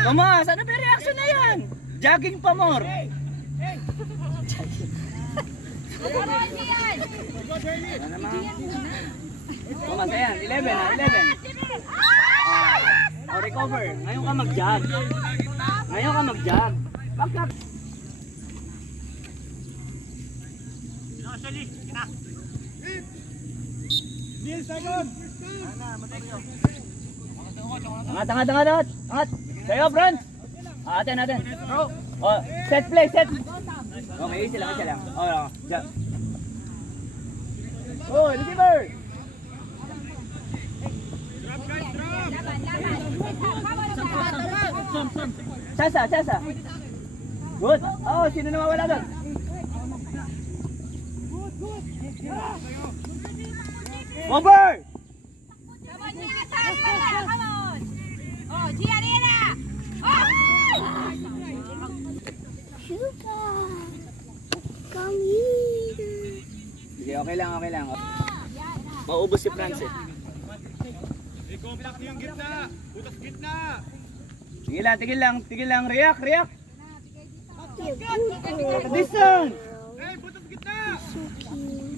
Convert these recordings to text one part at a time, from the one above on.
Tomas, ano ba yung reaction na yan? Jogging pa more. Ano naman? Tomas, ayan, 11 ha, 11. Recover. Ngayon ka mag-jog. Ngayon ka mag-jog. Pagka... Angat. Sayo, Brand. Atin. Oh, set play, set. Okay, easy lang. Oh, jog. Oh, receiver. Chasa. Good. Oh, sino nawawala doon? Over! Oh, Gianina! Oh! Sugar, come here. Sige, okay lang. Maubos si Francis. Iko-block yung gitna! Butas gitna! Tigil lang. React. You're good girl. Distance! Hey, butas gitna! So cute.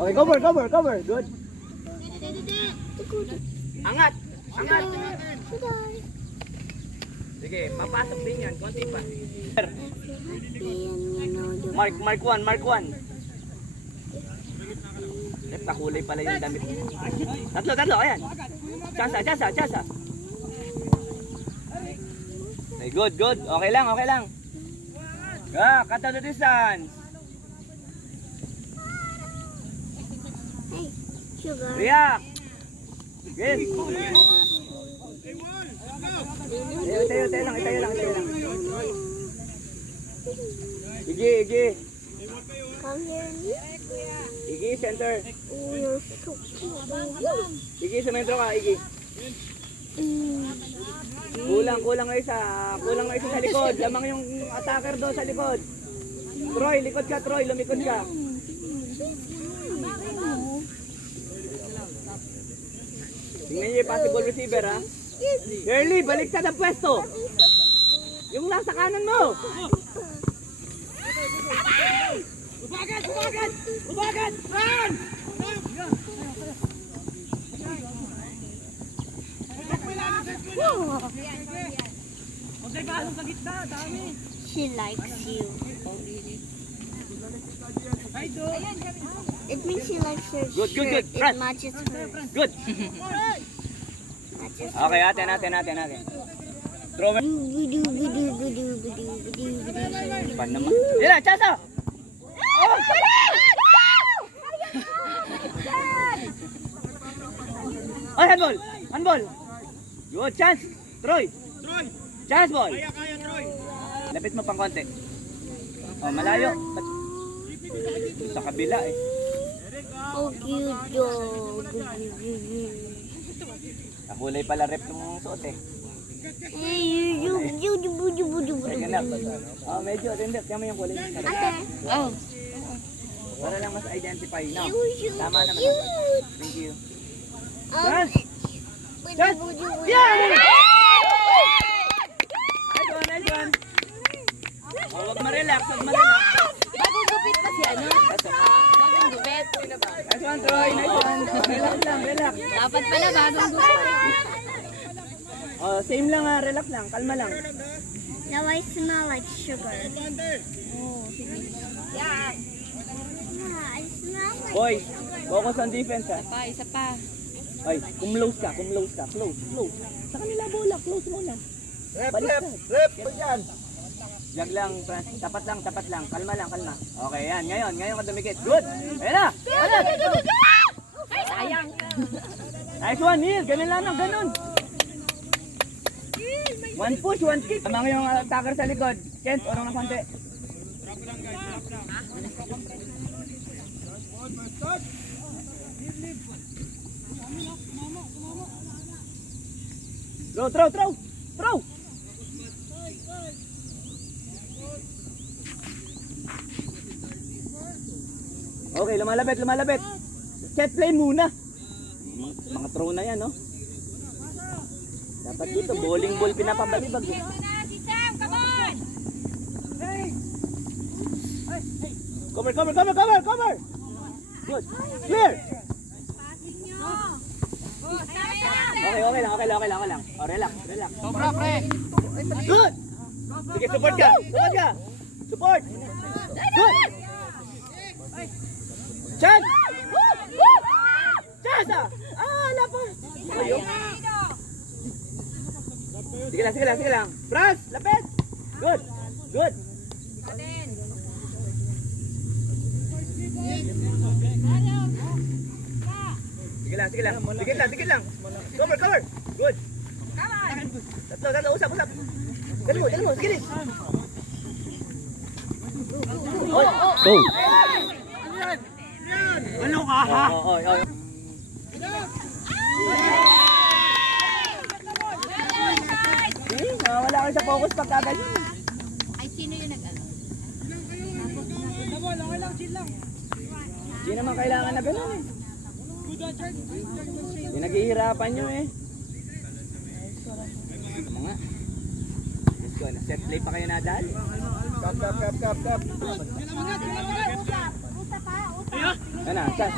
Okay, cover. Good. Angat. Sugar. Sige, papasok din yan. Konti pa. And Mark 1. Nakulay pala yung damit. Tatlo, ayan. Chasa. Okay, good. Okay lang. Cut out the distance. Hey, Sugar. React. Good. Tayo lang. Igi. Come here. Igi, center. Oh, you're so cute. Igi, sa metro ka, Igi. Kulang na isa sa likod. Lamang yung attacker doon sa likod. Troy, likod ka, lumikod ka. Tingnan niyo yung possible receiver, ha? Early, baliktad ang pwesto. Yung nasa kanan mo. Ubagat! Run! She likes you. It means she likes her Good. shirt. Run. It matches her. Good. Matches Okay, atin. Throw it. Pan naman. Yan na, chasa! Oh! Ay, handball! Good, chance! Troy! Chance ball! Kaya, Troy! Lapit mo pang konti. Oh, malayo. Sa kabila eh. Oh, cute dog. Nakulay pala rep ng suot eh. Hey, Sige na. Oh, medyo tindip. Kaya mo yung kulay. Oh. Para lang mas identify. No? Cute. Tama naman. Thank you. Um, Chance! Yeah! Nice one. Oh, wag ma-relax. Bagong gupit pa si ano? Bagong gupit. Nice one, Troy. Nice one. Relax. Dapat pala bagong gupit. Oh, same lang ha. Relax lang. Kalma lang. now I smell like sugar. Yeah. Yeah, I smell like Boy, focus on defense ha. Isa pa. Ay, close ka. Close. Sa kanila bola. Close muna. Rep. Yan. Jag lang, Francis. Tapat lang. Kalma lang. Okay, yan. Ngayon ka dumikit. Good. Ayan na. Ay, sayang. Nice one, Neil. Ganun. One push, one kick. Tama yung attacker sa likod. Kent, orong na konti. Throw. Okay, lumalapit. Set play muna. Mga throw na yan, no? Dapat dito, bowling ball pinapabalibag. Cover, cover, cover, cover, cover! Good. Clear! Okay lang. Oh, relax. Sobra, pre. Good! Sige, support ka! Support! Good! Chance! Chance ah! Wala pa! Ayun. Sige lang. Frans, lapit! Good! Sige lang. Dikit lang. Cover. Good. Tatlo, usap. Dali mo, sige din. Go. Ano ka, ha? Oo. Wala kayo sa focus pagka ganyan. Ay, sino yung nag-ano? Hindi naman kailangan na gano'n eh. Pinaghihirapan nyo eh. Mga. Let's go. Na-set play pa kayo nadal. Kap. Ano? Chas.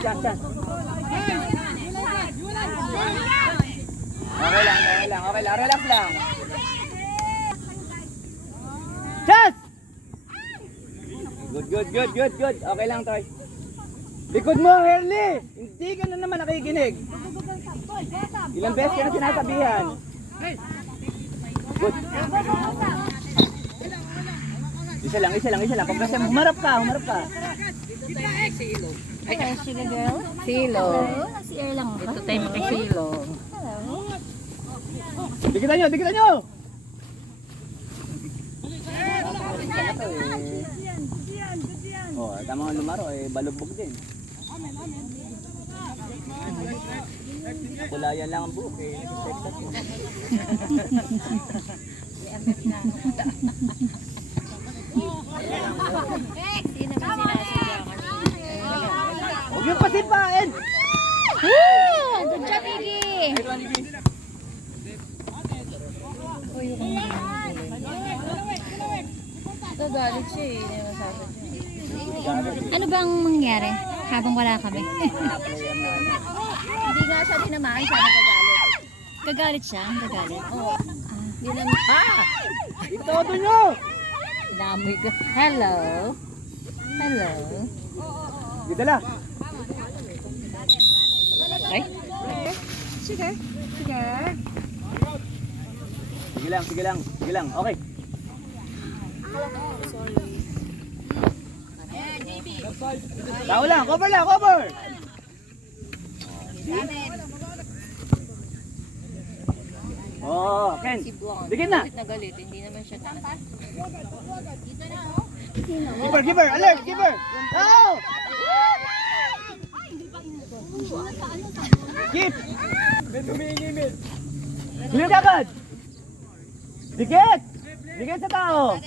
Okay lang. Relax lang. Chas! Good. Okay lang, Toy. Likod mo, Herly! Hindi ka na naman nakikinig. Ilang beses ka na sinasabihan. Good. Isa lang. Pag kasi humarap ka. Ay, sugar girl? Silong. Si Air lang. Ito tayo makisilong. Dikitan nyo! Oh, tama nga lumaro eh, balubog din. Kulayan lang ang buhok eh, nag-expect mo. Sino ba sinasadya kanina? Huwag yung pasipain! Woo! Good job, Iggy! Gagalit siya eh. Hindi naman sasadya. Ano bang mangyari habang wala kami? Hindi nga siya tinamaan, siya nagagalit. Gagalit siya? Gagalit? Oo. Hindi naman. Itodo nyo! Dami ko. Hello? Dito lang. Ay? Sige lang. Okay. Tao lang, cover! Oh, Ken. Si Blonde. Dikit na. Galit na galit. Hindi naman siya tama. Keeper, alert, keeper. Oh! Keep. Clear ka agad. Dikit sa tao.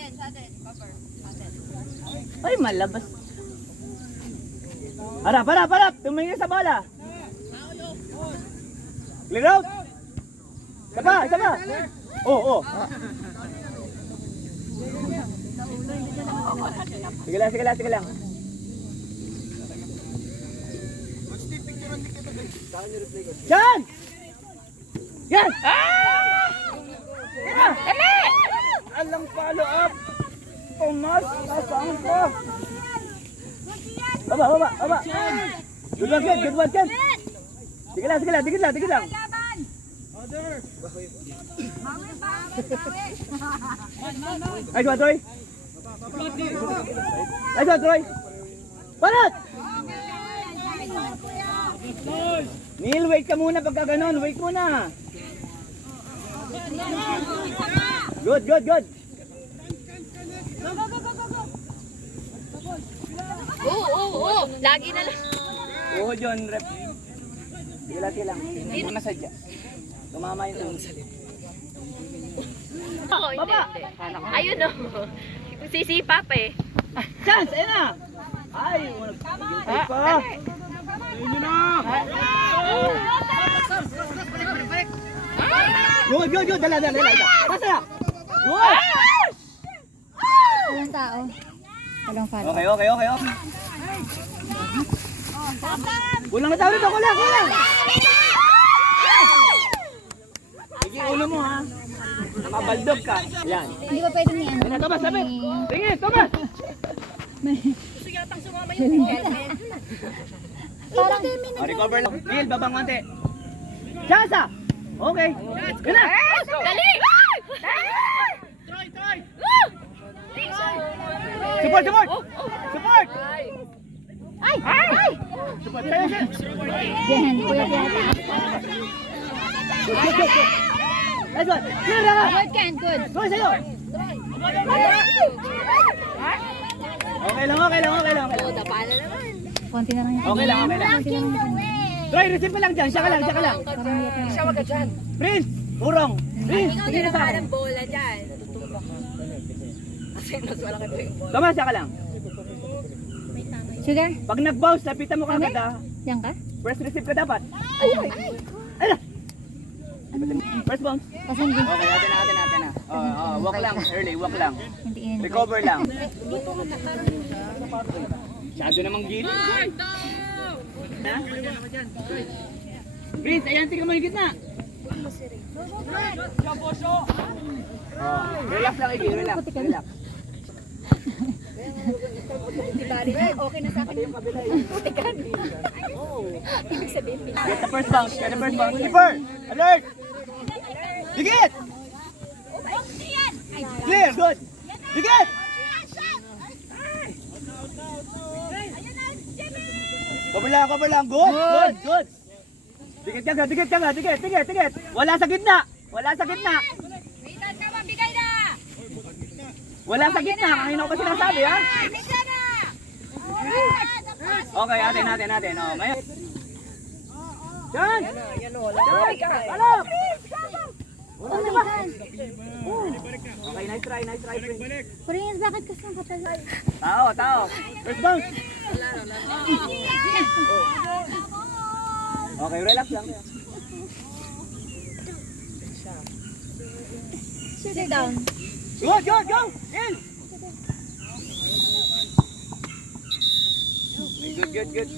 Ay, malabas. Harap. Tumingin sa bola. Clear out. Isa pa. Oh. Sige lang. Yan! Yan! Alang follow up. Tomas, kasang ko. Baba. Good one, Ken. Sige lang. Nice one, Troy. Panat! Neil, wait ka muna pagka ganon. Wait muna. Good. Oo. Lagi na lang. Oo, John, rep. Sige lang. Hindi masadya. Tumama yung Oo, hindi. Ayun o. Sisipa pa eh. Chance, ayun na. Ay, nagintay pa. Ayun na! Good, good, good. Dala. Pasa na. Good. Walang tao. Walang follow. Okay. Kulang na tao dito, kulang. Sige, ulo mo ha. Nakabaldog ka. Yan. Hindi ba pwede ni ano? Ano, Thomas, lapit. Sige, Thomas. Parang Recover lang. Neil, babang konti. Chasa! Okay. Yun na. Dali! Support! Support! Ay! Support tayo siya. Yan, kuya yata. Good. Nice one. Clear na ka. Good, Ken, good. Go sa'yo. Okay lang. Konti na lang yan. Okay lang. Konti na lang. Troy, receive ka lang dyan. Siya ka lang. Parang hiyat na. Prince! Urong! Prince! Sige na sa akin. bola dyan. Tutumbak ko. Kasi mas wala ka doon. Thomas, siya ka lang. Sugar? Pag nag-bounce, lapitan mo kagad ha. Diyan ka? First receive ka dapat. Ay na! First bounce. Pasan din. Okay, atin na. Walk lang. Early, walk lang. Hindi in. Recover lang. Masyado namang gilid. Ha? Prince, ayan, tingnan mo yung gitna. Relax lang, Iggy. Relax. Okay na sa akin. Ibig sabihin, Get the first bounce. Keeper! Alert! Digit! Clear! Good! Digit! Cover lang. Good! Digit ka nga. Wala sa gitna! Wala sa gitna! Kanina ko pa sinasabi, ha? Okay, atin. Oh, ngayon. Yan! Alok! Okay, nice try, Prince. Prince, bakit kasi ang katagal? Tao. First bounce. Okay, relax lang. Sit down. Go! In! Good.